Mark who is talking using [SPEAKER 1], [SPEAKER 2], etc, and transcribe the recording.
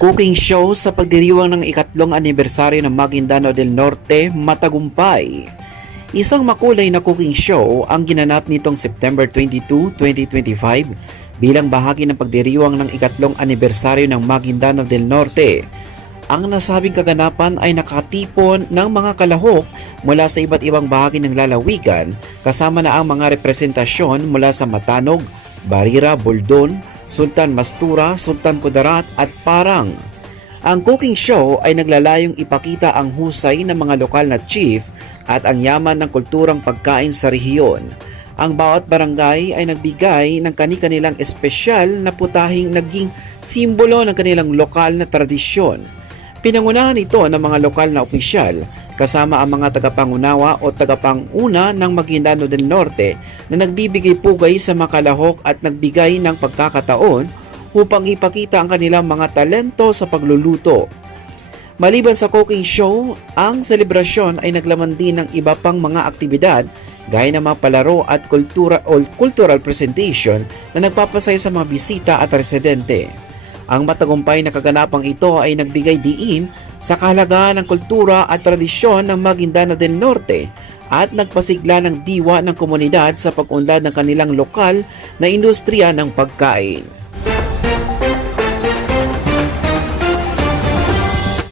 [SPEAKER 1] Cooking show sa pagdiriwang ng ikatlong anibersaryo ng Maguindano del Norte matagumpay. Isang makulay na cooking show ang ginanap nitong September 22, 2025 bilang bahagi ng pagdiriwang ng ikatlong anibersaryo ng Maguindano del Norte. Ang nasabing kaganapan ay nakatipon ng mga kalahok mula sa iba't ibang bahagi ng lalawigan kasama na ang mga representasyon mula sa Matanog, Barira, Buldon, Sultan Mastura, Sultan Kudarat at Parang. Ang cooking show ay naglalayong ipakita ang husay ng mga lokal na chief at ang yaman ng kulturang pagkain sa rehiyon. Ang bawat barangay ay nagbigay ng kani-kanilang espesyal na putahing naging simbolo ng kanilang lokal na tradisyon. Pinangunahan ito ng mga lokal na opisyal kasama ang mga tagapangunawa o tagapanguna ng Maguindano del Norte na nagbibigay pugay sa makalahok at nagbigay ng pagkakataon upang ipakita ang kanilang mga talento sa pagluluto. Maliban sa cooking show, ang selebrasyon ay naglaman din ng iba pang mga aktibidad gaya ng mga palaro at kultura o cultural presentation na nagpapasaya sa mga bisita at residente. Ang matagumpay na kaganapang ito ay nagbigay diin sa kahalagaan ng kultura at tradisyon ng Maguindano del Norte at nagpasigla ng diwa ng komunidad sa pag-unlad ng kanilang lokal na industriya ng pagkain.